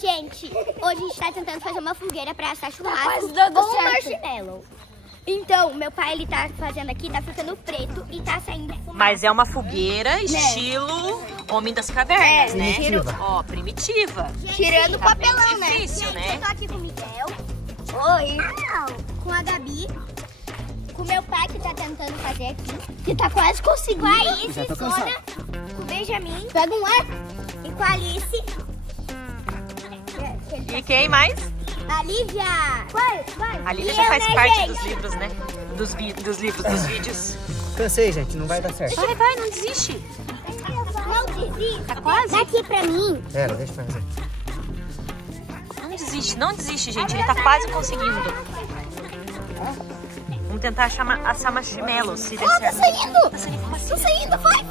gente, hoje a gente tá tentando fazer uma fogueira pra assar churrasco com marshmallow. Então, meu pai, ele tá fazendo aqui, tá ficando preto e tá saindo fumaça. Mas é uma fogueira estilo Homem das Cavernas, né? Primitiva. Ó, primitiva. Tirando o papelão, bem difícil, né? né? Eu tô aqui com o Miguel. Oi. Com a Gabi. Com o meu pai, que tá tentando fazer aqui. Que tá quase conseguindo. Com a Isis, Sônia, com o Benjamin. Pega um ar. E com a Alice. E quem mais? A Lívia. Vai. A Lívia E já eu, faz né, parte gente? dos livros, né? Dos livros, dos vídeos. Cansei, gente, não vai dar certo. Vai, não desiste. Não desiste. Tá quase. Dá aqui pra mim. Pera, deixa eu fazer. Não desiste, gente. Ele tá quase conseguindo. Vamos tentar assar marshmallow, se der Tá certo. saindo. Tá saindo fumaça. Tá saindo. Vai.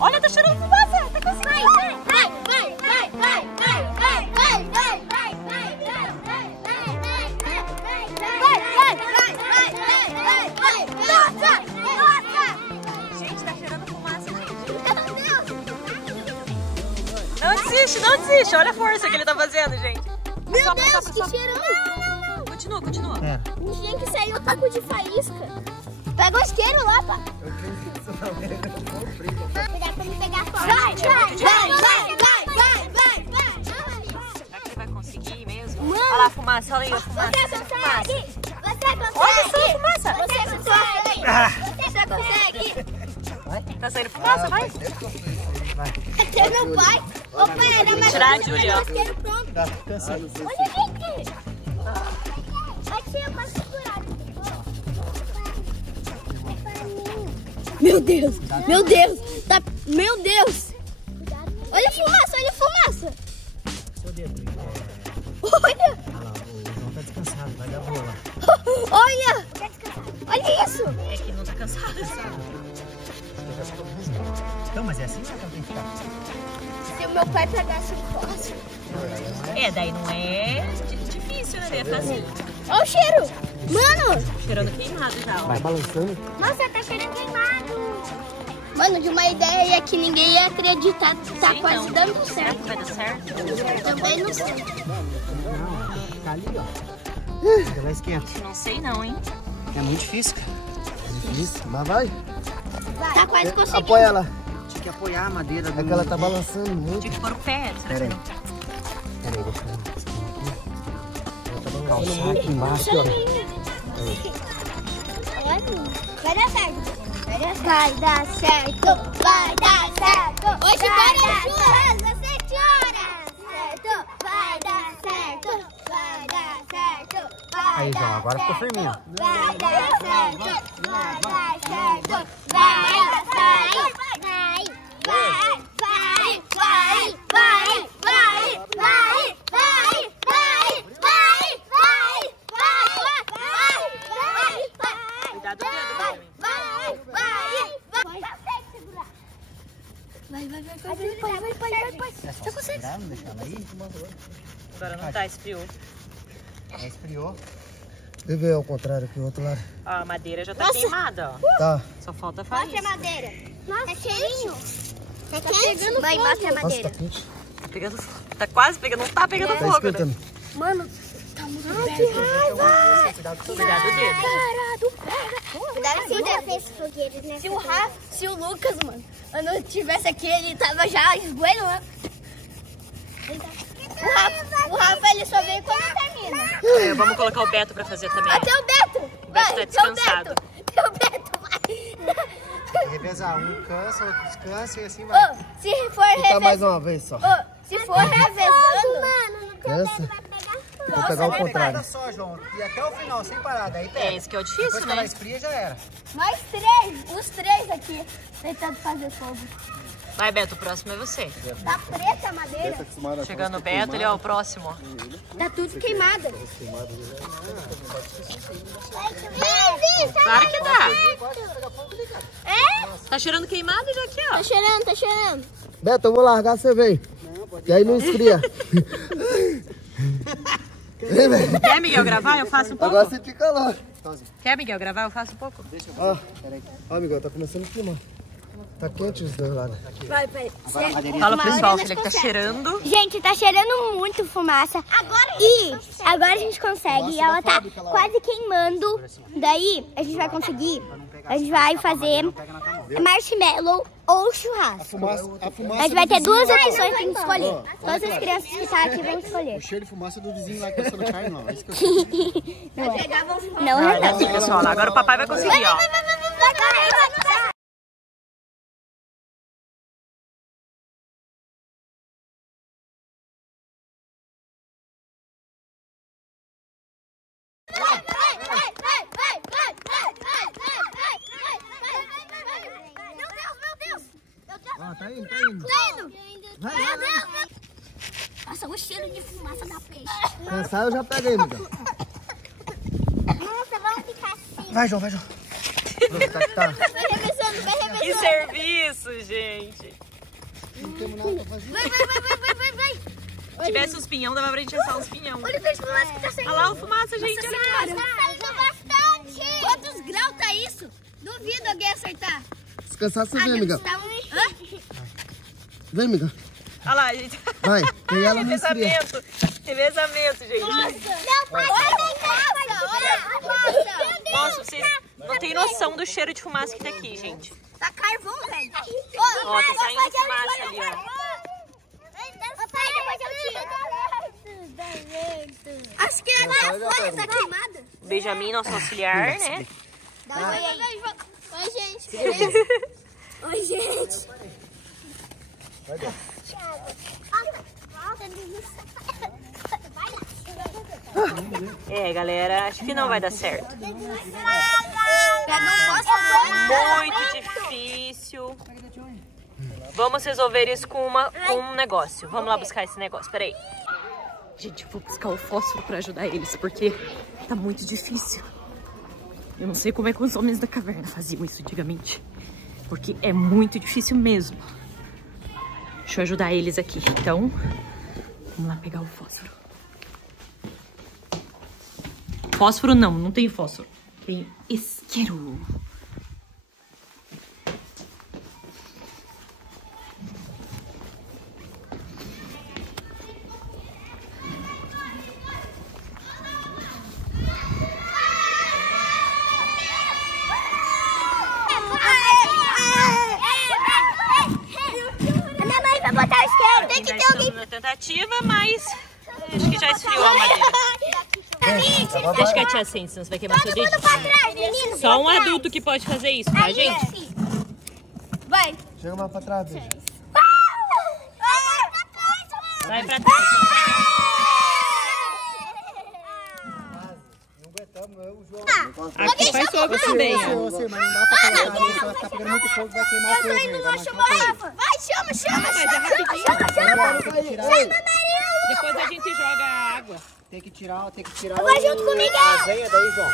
Olha, tá cheirando fumaça. Tá conseguindo. Vai. Gente, tá cheirando fumaça, gente. Não desiste. Olha a força que ele tá fazendo, gente. Meu Deus, que cheirão. Continua. É. Tinha que sair um pouco de faísca. Pega o isqueiro lá, pá. Cuidado pra não pegar fogo. Vai. Será que ele vai conseguir mesmo? Mano. Olha lá a fumaça, olha aí a fumaça. Você consegue. Olha só a fumaça. Você consegue. Tá saindo fumaça, vai. Vai. Até meu pai. Ô, pai, era mais Tirar a Júlia, ó. isqueiro pronto. Tá, cansei. Olha, gente. Aqui eu posso segurar. Meu Deus. Tá... Meu Deus. Olha a fumaça. Seu dedo. Olha. Olha lá, o João tá descansado, vai dar boa. Olha isso. É que não tá cansado, sabe? Não, mas é assim que tem que ficar. Se o meu pai pegasse o fósforo. É, daí não é difícil, né? É fácil. Olha o cheiro. Mano. Cheirando queimado já, ó. Vai balançando. Nossa, tá cheirando queimado. Mano, de uma ideia que ninguém ia acreditar. Tá Sei quase não. dando Será certo. que vai dar certo? Também não sei. Não, tá ali, ó. Ela esquenta. Não sei não, hein? É muito difícil, cara. É difícil, mas vai. Tá quase conseguindo. Apoia ela. Tinha que apoiar a madeira. É que ela tá balançando muito. Tinha que pôr o pé. Será Pera que aí. não? Pera aí, deixa eu ela tá balançando aqui embaixo, ó. Vai dar certo. Hoje vai dar churras às 7 horas. Vai dar certo. Aí, João, agora ficou firminho. Vai dar certo. Vai dar certo. Cuidado do dedo, vai. Vai. É só segurar, não deixar ela aí. Agora não tá, esfriou. Ela esfriou. Deixa eu ver ao contrário aqui, o outro lado. Ó, a madeira já tá queimada, ó. Tá. Só falta Mostra a faísca. madeira. Nossa, é cheirinho. Tá quente? Vai, mostra a Nossa, madeira. tá quente. Tá pegando fogo. Tá quase pegando, não tá pegando Tá fogo, né? esquentando. Mano, tá muito que raiva. Cuidado do dedo. Cuidado com o dedo. Né? Se o Lucas, mano, não tivesse aqui, ele tava já esgoelando. O Rafa, ele só veio quando termina. É, vamos colocar o Beto pra fazer também. Até o Beto. O Beto tá descansado. Teu Beto vai. Revezar, um cansa, outro descansa e assim vai. Ô, se for Fica mais revezando. uma vez só. Se for revezando. Cansa. Vou pegar o contrário. Só, João, e até o final, sem parar, daí pega. É, esse que é o difícil, Depois que ela né? esfria, já era. Mais 3, os 3 aqui, tentando fazer fogo. Vai, Beto, o próximo é você. Tá preta a madeira. Chegando o Beto, ele é o próximo, ó. Tá tudo queimado. Claro que dá. É? Tá cheirando queimado já aqui, ó. Tá cheirando. Beto, eu vou largar, você vem. E aí não esfria. Quer, Miguel, gravar? Eu faço um pouco. Agora você fica lá. Quer, Miguel, gravar? Eu faço um pouco. Ó, ó, Miguel, tá começando a queimar. Tá quente os dois lados. Vai. Fala pro pessoal que ele tá cheirando. Gente, tá cheirando muito fumaça. Agora a gente consegue. E ela tá quase queimando. Daí a gente vai conseguir. A gente vai fazer marshmallow ou churrasco. A gente vai ter duas opções pra gente escolher. Todas as crianças que estão aqui vão escolher. O cheiro de fumaça do vizinho lá caçando carne, não. É isso que eu sei. Não, Assim, pessoal, agora o papai vai conseguir, ó. Tá indo. Vai. Nossa, o cheiro de fumaça da peixe. Cansar eu já pego aí, Miguel. Nossa, vamos ficar assim. Vai, João. Tá. Vai revezando. Que serviço, gente. Não temos nada pra fazer. Vai. Se tivesse os pinhão, dava pra gente assar uns pinhão. Olha o peixe de fumaça que tá saindo. Olha lá o fumaça, gente. Nossa, Olha aqui. tá saindo bastante. Quantos graus tá isso? Duvido alguém acertar. Descansar você vem, Miguel. Vem, Miguel. Olha lá, gente. Vai, tem ela no esfria. Revezamento, gente. Meu pai, olha a fumaça. Nossa, vocês não tem noção do cheiro de fumaça que tá aqui, gente. Tá carvão, velho. Ó, tá saindo fumaça ali, ó. Papai, depois eu tiro. Acho que a folha tá queimada. Benjamin, nosso auxiliar, né? Oi, gente. Oi, gente. Vai dar. É, galera, acho que não vai dar certo. Muito difícil. Vamos resolver isso com um negócio. Vamos lá buscar esse negócio, peraí. Gente, eu vou buscar o fósforo pra ajudar eles, porque tá muito difícil. Eu não sei como é que os homens da caverna faziam isso antigamente, porque é muito difícil mesmo. Deixa eu ajudar eles aqui. Então, vamos lá pegar o fósforo. Fósforo não tem fósforo. Tem isqueiro. Tem que ter alguém na tentativa, mas acho que já esfriou a madeira. Deixa que a tia acende, senão você vai queimar seu dedinho. Só um adulto que pode fazer isso, tá, gente? Vai. Chega mais pra trás, Beijo. Vai pra trás. Não aguentamos, eu, o João. Aqui faz fogo também. Eu sei, mas não dá pra colocar nisso, ela tá pegando muito fogo, vai queimar o peixe. Vai, chama. Mas é rapidinho. Depois a gente joga a água. Tem que tirar Vai junto comigo. as lenhas daí, João.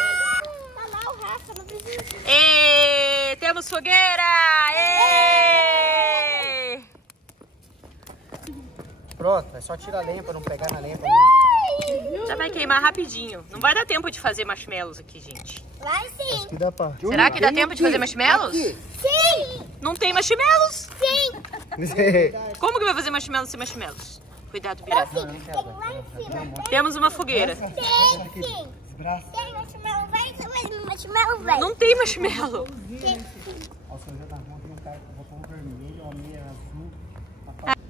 Tá lá o Rafa, não precisa. E temos fogueira! E... Pronto, é só tirar a lenha pra não pegar na lenha. Já vai queimar rapidinho. Não vai dar tempo de fazer marshmallows aqui, gente. Vai sim. Que dá pra... Será que dá tempo de fazer marshmallows? Sim. Não tem marshmallows? Sim. Como que vai fazer marshmallows sem marshmallows? Cuidado, Birá. Tem lá em cima. Temos uma fogueira. Tem sim. Tem marshmallow, vai, marshmallow, vai. Não tem marshmallow.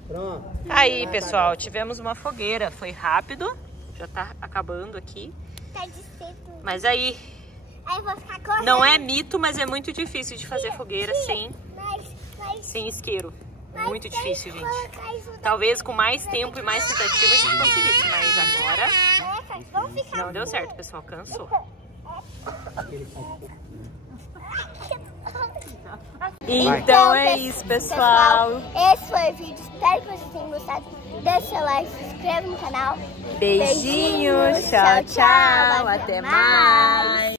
Pronto. Aí, pessoal, tivemos uma fogueira. Foi rápido. Já tá acabando aqui. Tá de cedo. Mas aí, Aí eu vou ficar correndo. não é mito, mas é muito difícil de fazer fogueira sem Mas isqueiro. Muito difícil, gente. colocar isso Talvez com mais tempo e mais tentativa a gente conseguisse, mas agora daqui. Vamos ficar. não deu certo, pessoal. Cansou. Então é isso, pessoal. Esse foi o vídeo. Espero que vocês tenham gostado. Deixe seu like, se inscreva no canal. Beijinhos. Tchau, tchau. Até mais.